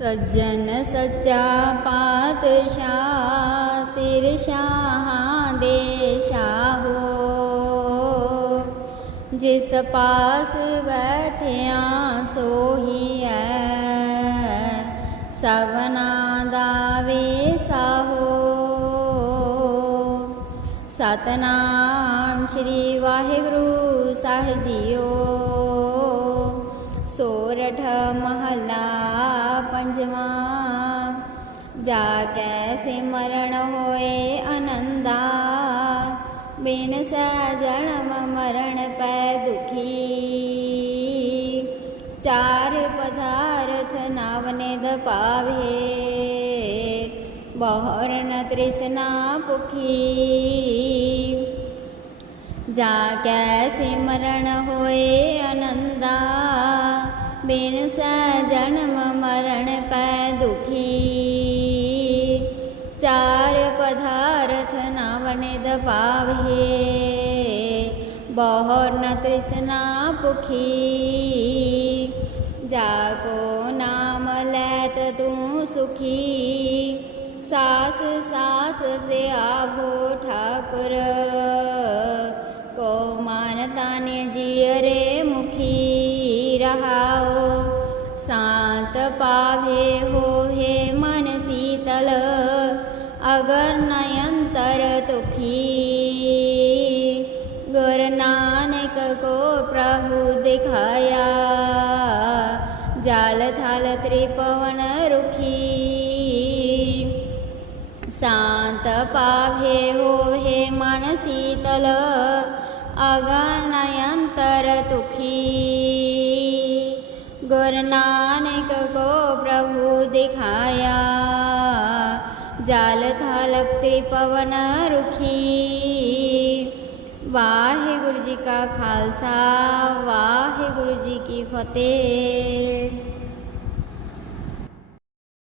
ਸੱਜਣ ਸੱਚਾ ਪਾਤਸ਼ਾਹ, ਸਿਰ ਸ਼ਾਹਾਂ ਦੇ ਸ਼ਾਹੋ ਜਿਸ ਪਾਸ ਬੈਠਿਆ ਸੋਹੀ ਹੈ ਸਵਨਾ ਦਾ ਵੇਸਾਹੋ ਸਤਨਾਮ ਸ੍ਰੀ ਵਾਹਿਗੁਰੂ ਸਾਹਿਬ ਜੀਓ। ਸੋਰਠ ਮਹੱਲਾ ਪੰਜਵਾਂ। ਜਾ ਕੈ ਸਿਮਰਨ ਹੋਏ ਆਨੰਦਾ ਬਿਨ ਸਹਿ ਜਨਮ ਮਰਨ ਪੈ ਦੁਖੀ। ਚਾਰ ਪਦਾਰਥ ਨਾਵਨਿਦ ਪਾਵੇ। ਬਹੁਰ ਤ੍ਰਿਸ਼ਨਾ ਪੁਖੀ। ਜਾ ਕੈ ਸਿਮਰਨ ਹੋਏ ਆਨੰਦਾ बिनसा जन्म मरण पै दुखी। चार पदार्थ नवनिद पावे बहोर न तृष्णा पुखी। जाको नाम लैत तू सुखी। सास सास ते आभो ठाकुर। को मानता ने जियरे मुखी। रहाओ पाभ हो हे मन शीतल, अगर नयंतर तुखी गुर नानक को प्रभु दिखाया, जाल थाल त्रिपवन रुखी। शांत पाभे हे मन शीतल, अगर नयंतर तुखी गुरु नानक को प्रभु दिखाया। जाल था लपते पवन रुखी। वाहे गुरु जी का खालसा वाहे गुरु जी की फतेह।